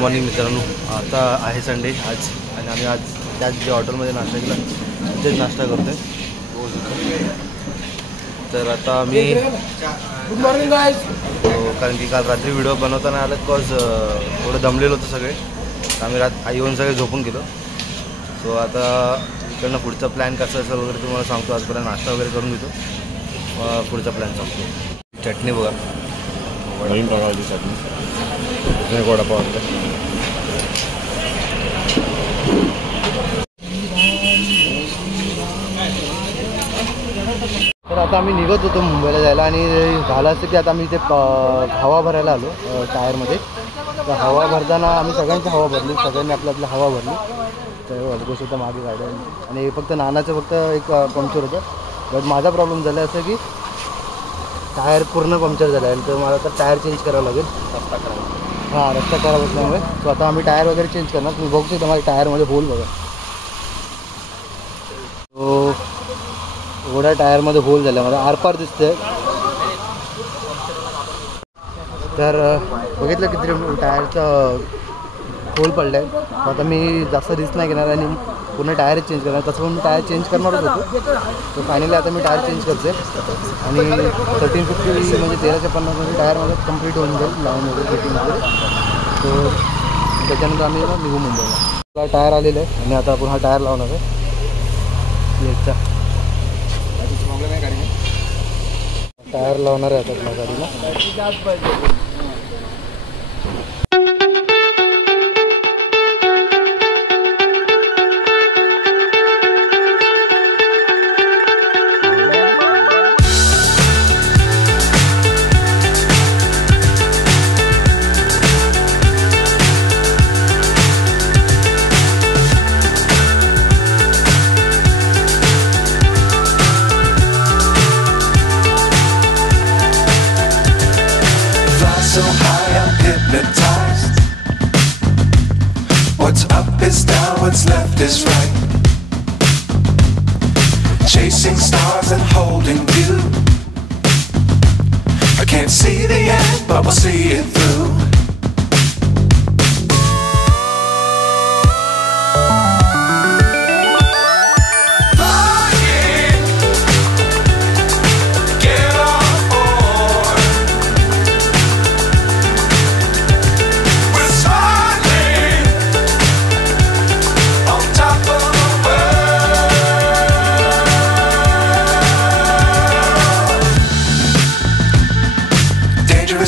Morning मित्रांनो. आता आहे संडे आज आणि आम्ही आज त्याच जे हॉटेलमध्ये नाश्ता केला तिथेच नाश्ता करतो आहे. तर आता मी गुड मॉर्निंग गाईज. कारण की काल रात्री व्हिडिओ बनवताना आलं बिकॉज थोडं दमलेलं होतं सगळे. आम्ही येऊन सगळे झोपून गेलो. सो आता इकडनं पुढचा प्लॅन कसा असेल वगैरे तुम्हाला सांगतो. आजपर्यंत नाश्ता वगैरे करून घेतो, पुढचा प्लॅन सांगतो. चटणी बघा, नवीन प्रकारची चटणी, वडापाव असतं. तर आता आम्ही निघत होतो मुंबईला जायला आणि झालं असतं की आता आम्ही इथे हवा भरायला आलो टायरमध्ये. तर हवा भरताना आम्ही सगळ्यांची हवा भरली, सगळ्यांनी आपल्या हवा भरली. तर ऑलमोस्ट होतं मागे गाड्या आणि फक्त नानाचं फक्त एक पंक्चर होतं. बट माझा प्रॉब्लेम झाला असं की टायर पूर्ण पंक्चर झाला आहे. तर मला आता टायर चेंज करावं लागेल, रस्ता खराब. हां, रस्ता खराब असल्यामुळे. सो आता आम्ही टायर वगैरे चेंज करणार. तुम्ही बघू शकता माझ्या टायरमध्ये होल बघा. तो एवढ्या टायरमध्ये होल झाला, मला आरपार दिसतंय. तर बघितलं किती टायरचा होल पडला आहे. आता मी जास्त रिस्क नाही घेणार आणि पूर्ण टायर चेंज करणार. तसं पण मी टायर चेंज करणारच होतो. तर फायनली आता मी टायर चेंज करते आणि 1350 म्हणजे 1350 टायरमध्ये कंप्लीट होऊन जाईल लावून वगैरे फिटिंग वगैरे. तो त्याच्यानंतर आम्ही निघू मुंबईला. टायर आलेलं आहे आणि आता आपण हा टायर लावणार आहे याचा. टायर लावणार आहे आता गाडीला. So high I'm hypnotized. What's up is down, what's left is right. Chasing stars and holding you. I can't see the end, but we'll see it through.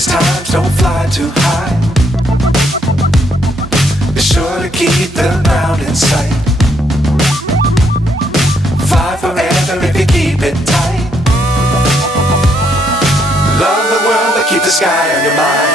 Times don't fly too high. Be sure to keep the ground in sight. Fly forever if you keep it tight. Love the world but keep the sky on your mind.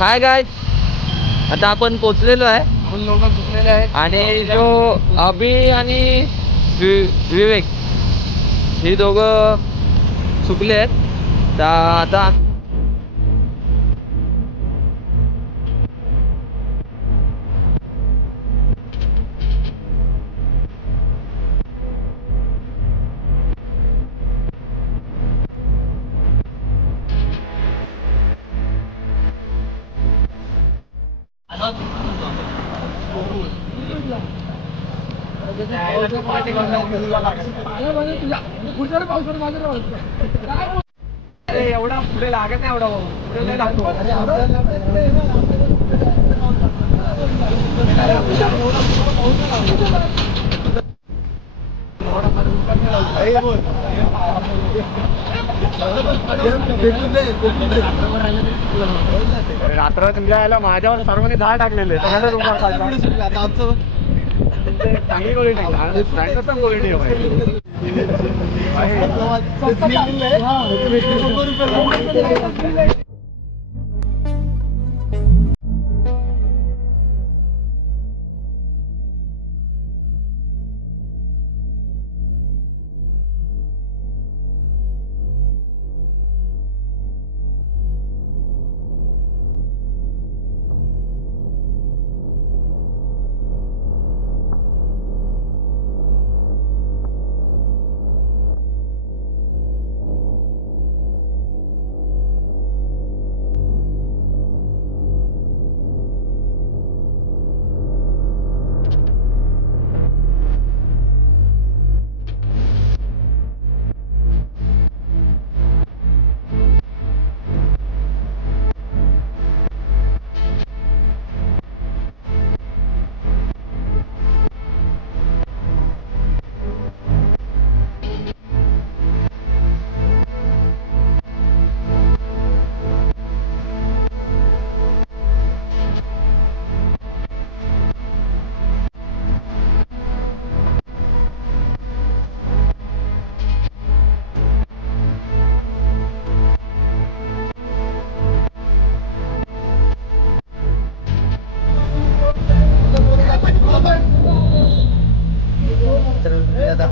हाय गाय, आता आपण पोचलेलो आहे, आपण लोक पोचलेले आहेत आणि जो अभि आणि विवेक ही दोघं चुकले आहेत. तर आता एवढा पुढे लागत नाही, एवढा पुढे लागतो. रात्र तुमच्या यायला माझ्यावर सर्वांनी 10 टाकलेले. चांगली क्वालिटी क्वालिटी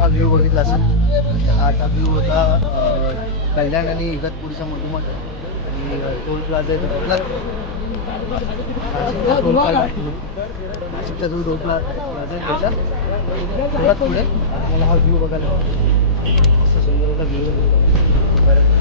व्ह्यू बघितला असेल. आता व्ह्यू होता कल्याण आणि इगतपूरच्या मधोमध आणि टोल प्लाझा नाशिकचा जो टोल प्लाझा आहे त्याच्या थोडाच पुढे आपल्याला हा व्ह्यू बघायला असा सुंदर व्ह्यू बरं.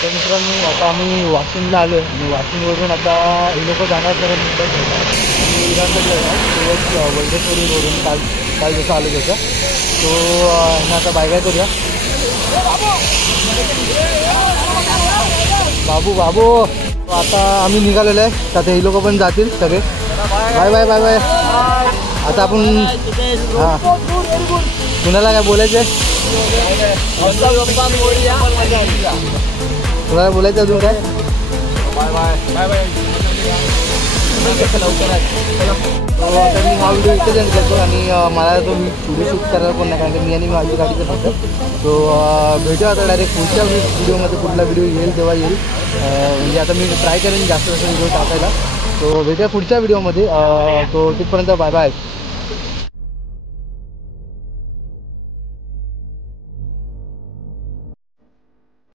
तर मित्रांनो आता आम्ही वाशिमला आलो आहे आणि वाशिमवरून आता हे लोक जाणार परत मुंबईत आणि वैदेश्वरी रोडून काल काल जसं आलो तसं. तो ह्यांना आता बाय बाय करूया. बाबू बाबू आता आम्ही निघालेलो आहे. आता हे लोक पण जातील सगळे. Bye bye bye bye. आता आपण हां कुणाला काय बोलायचं आहे? कुणाला बोलायचं अजून काय? Bye bye bye bye. आता मी हा व्हिडिओ इथेच एंड करतो आणि मला तो व्हिडिओ शूट करायला पण नाही कारण की मी आणि माझी गाडीचं नव्हतं. तो भेटूया आता डायरेक्ट पुढच्या व्हिडिओमध्ये. कुठला व्हिडिओ येईल तेव्हा येईल. म्हणजे आता मी ट्राय करेन जास्त व्हिडिओ टाकायला. तो भेटूया पुढच्या व्हिडिओमध्ये. तो तिथपर्यंत बाय बाय.